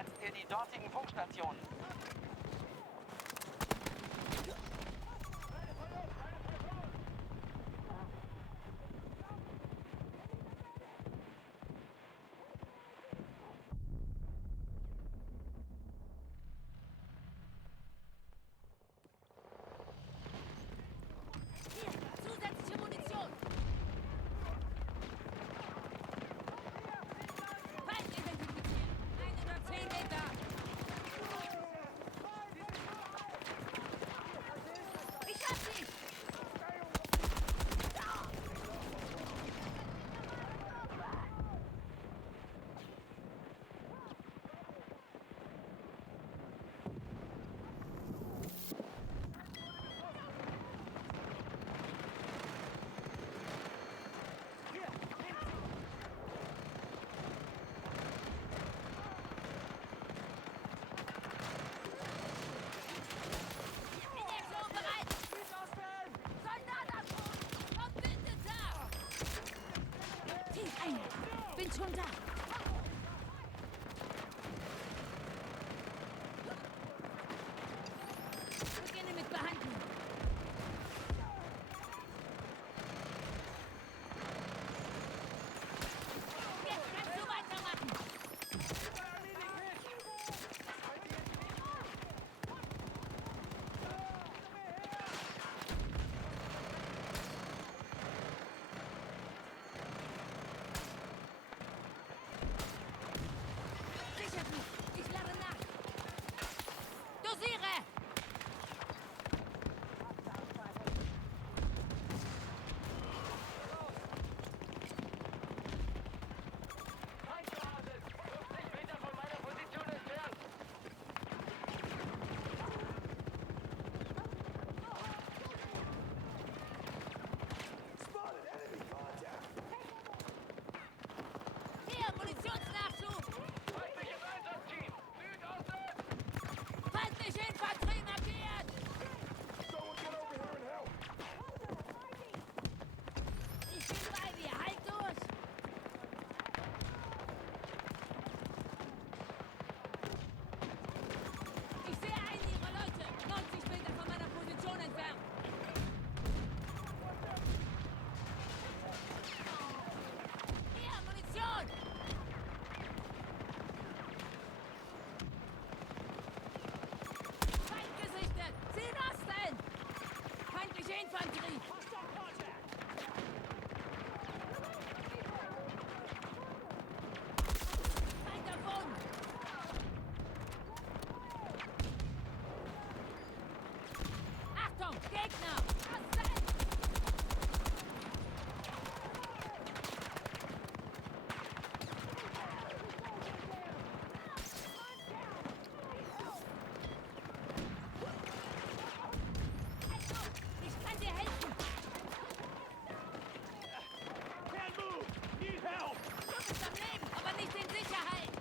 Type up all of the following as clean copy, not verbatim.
Besetzt ihr die dortigen Funkstationen. Bin schon da. Beginne mit Behandlung. Jetzt kannst du weitermachen. Ich lade nach. Dosiere! Feindbasis! 50 Meter von meiner Position entfernt! Hier, Munitionsnachschub! Feindliches Einsatzteam! Südosten! Feindliche Infanterie markiert! Ich bin bei dir, halt durch! Ich sehe einen ihrer Leute, 90 Meter von meiner Position entfernt. Hier, Munition! Feind gesichtet! Südosten! Feindliche Infanterie! Feind davon! Achtung, Gegner! Rasten! Ich kann dir helfen! Du bist am Leben, aber nicht in Sicherheit!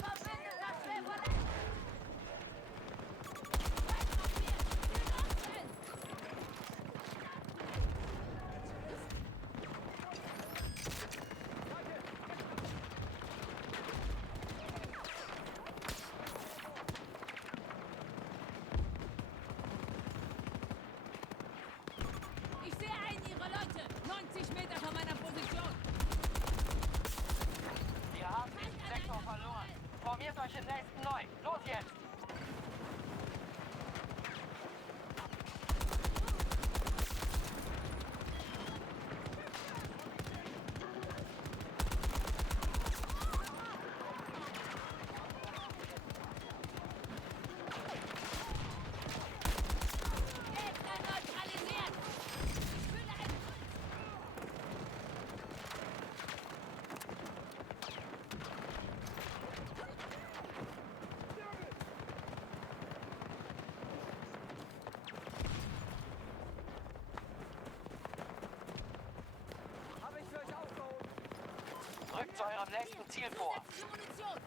Verbündeter schwer verletzt! Feind markiert! Südosten! Ich sehe einen ihrer Leute! 90 Meter von meiner Position! Wir haben diesen Sektor verloren. Formiert euch im nächsten neu. Los jetzt! Gegner neutralisiert! Ich fühle einen Puls! Rückt zu eurem nächsten Ziel vor. Zusätzliche Munition!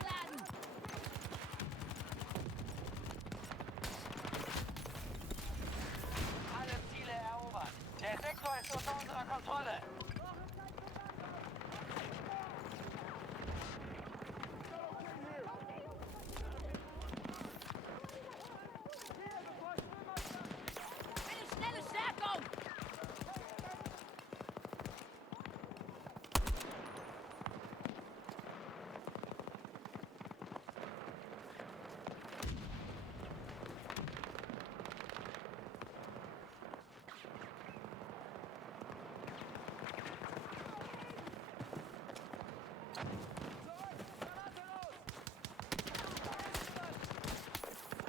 Nachladen! Alle Ziele erobert. Der Sektor ist unter unserer Kontrolle. Eine schnelle Stärkung!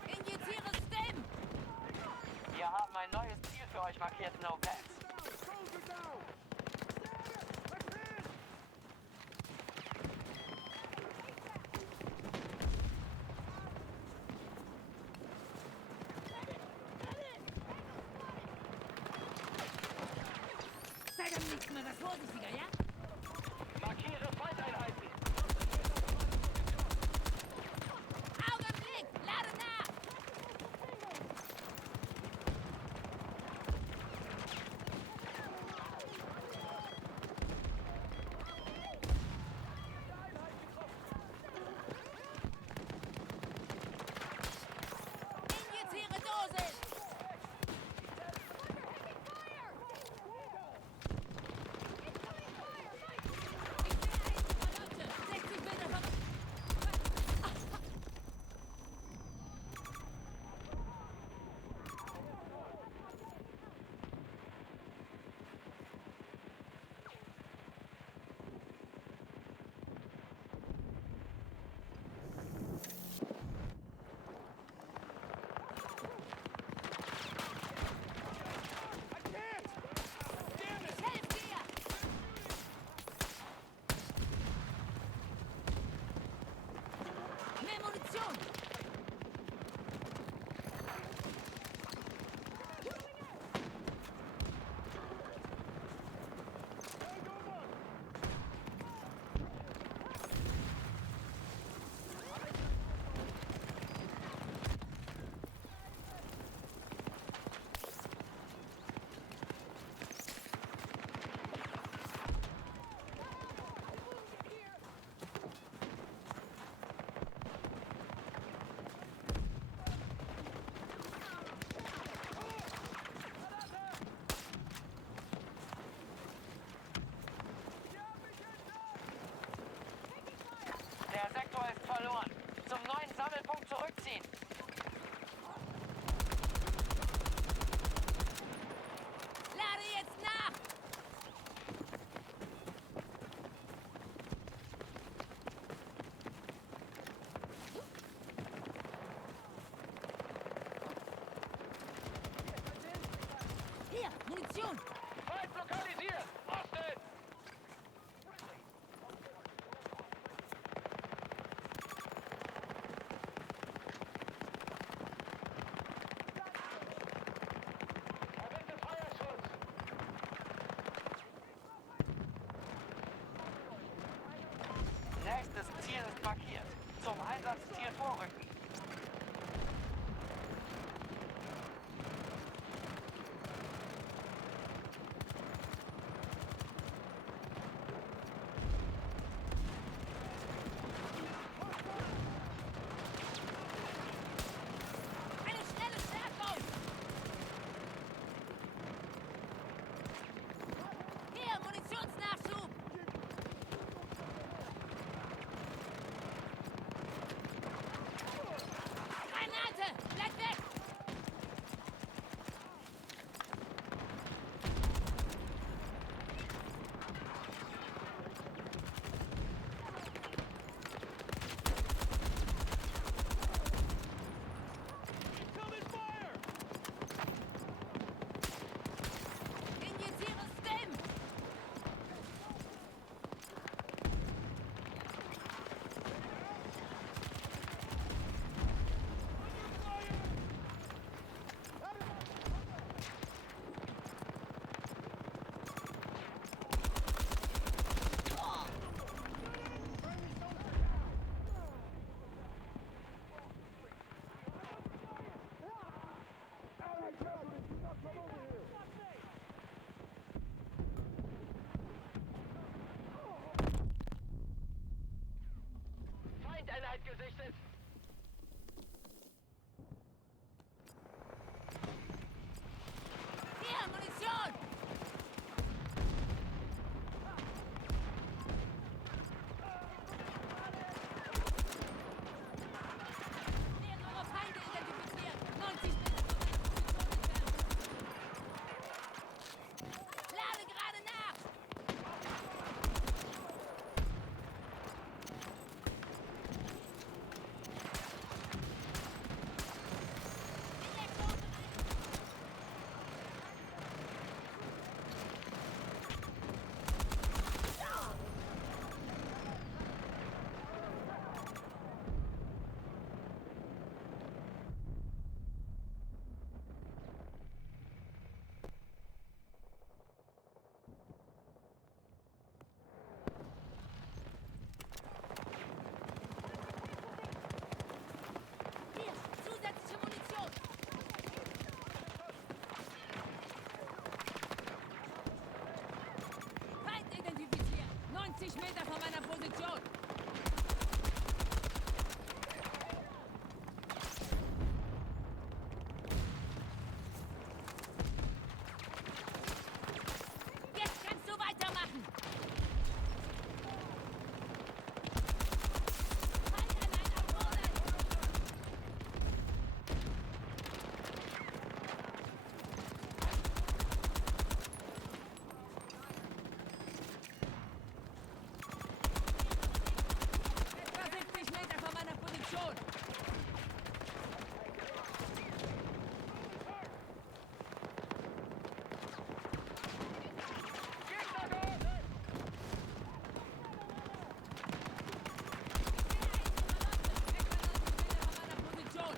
Injiziere Stem! Wir haben ein neues Ziel für euch markiert, No-Pats. Sei beim nächsten Mal was vorsichtiger, ja? Markiere Feindeinheiten. Augenblick! Lade nach! Injiziere Dosis! Ich sehe einen Leute! 60 Meter von... Ich helfe dir! Mehr Munition! Der Sektor ist verloren. Zum neuen Sammelpunkt zurückziehen. Lade jetzt nach! Hier, Munition! Feind lokalisiert! Osten! Verwende Feuerschutz! Nächstes Ziel ist markiert. Zum Einsatzziel vorrücken. Eine schnelle Stärkung! Hier, Munitionsnachschub! gesichtet. Hier, Munition! Mehrere Feinde identifiziert. 90 Meter von meiner Position entfernt. Lade gerade nach! Hier, zusätzliche Munition! Feind identifiziert! 90 Meter von meiner Position! Jetzt kannst du weitermachen! Feind allein am Boden! Etwa 70 Meter von meiner Position! Gegner geortet! Position!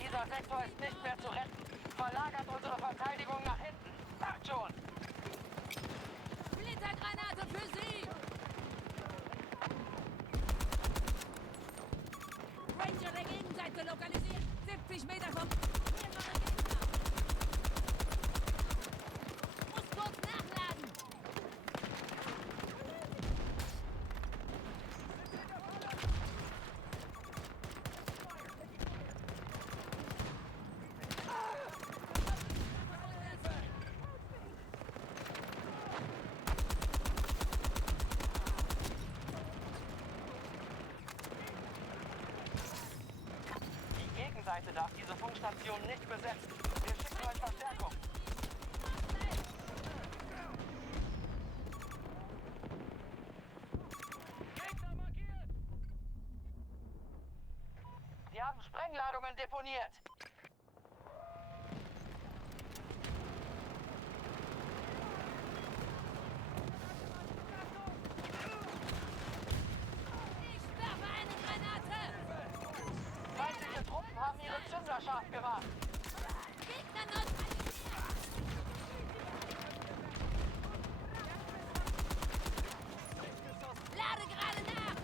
Dieser Sektor ist nicht mehr zu retten. Verlagert unsere Verteidigung nach hinten. Macht schon! Splittergranate für Sie! Ranger der Gegenseite lokalisiert! 70 Meter vom... Mehrere Gegner! Muss kurz nachladen! Die Gegenseite darf diese Funkstation nicht besetzen. Wir schicken euch Verstärkung. Gegner markiert! Sie haben Sprengladungen deponiert. Ich werfe eine Granate! Feindliche Truppen haben ihre Zünder scharf gemacht. Gegner neutralisiert! Lade gerade nach!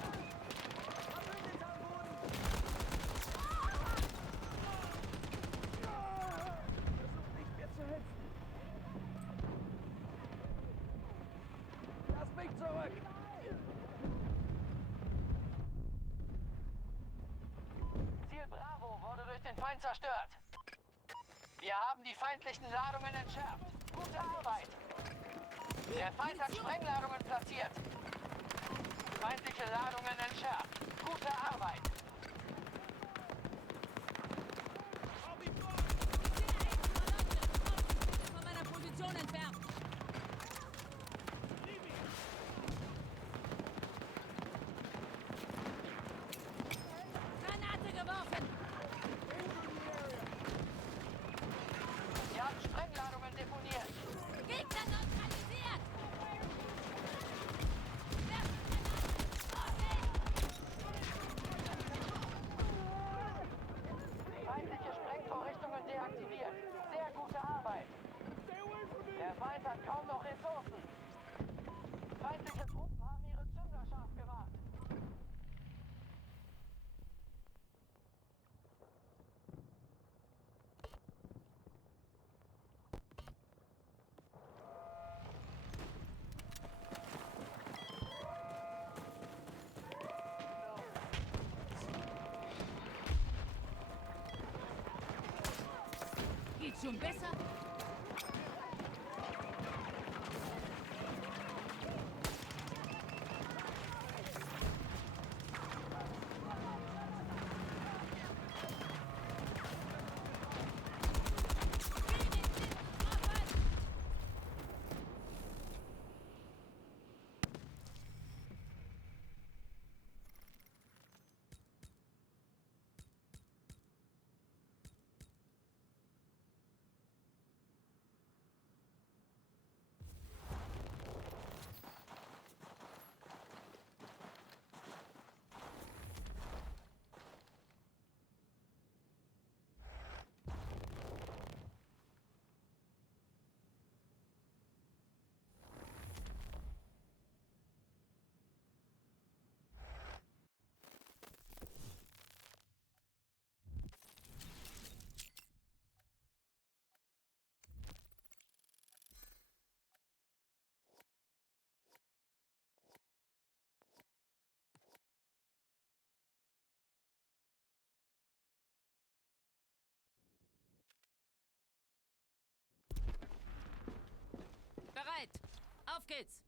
Lass mich zurück! Ziel Bravo wurde durch den Feind zerstört. Wir haben die feindlichen Ladungen entschärft. Gute Arbeit! Der Feind hat Sprengladungen platziert. Feindliche Ladungen entschärft. Gute Arbeit! Von meiner Position entfernt! Granate geworfen! Wir haben Sprengladungen deponiert. Gegner neutralisiert! Werfen Granate! Vorsicht! Feindliche Sprengvorrichtungen deaktiviert. Sehr gute Arbeit. Der Feind hat kaum noch Ressourcen. Feindliche Truppen haben ihre Zünder scharf gemacht. Jetzt schon besser? Bereit! Auf geht's!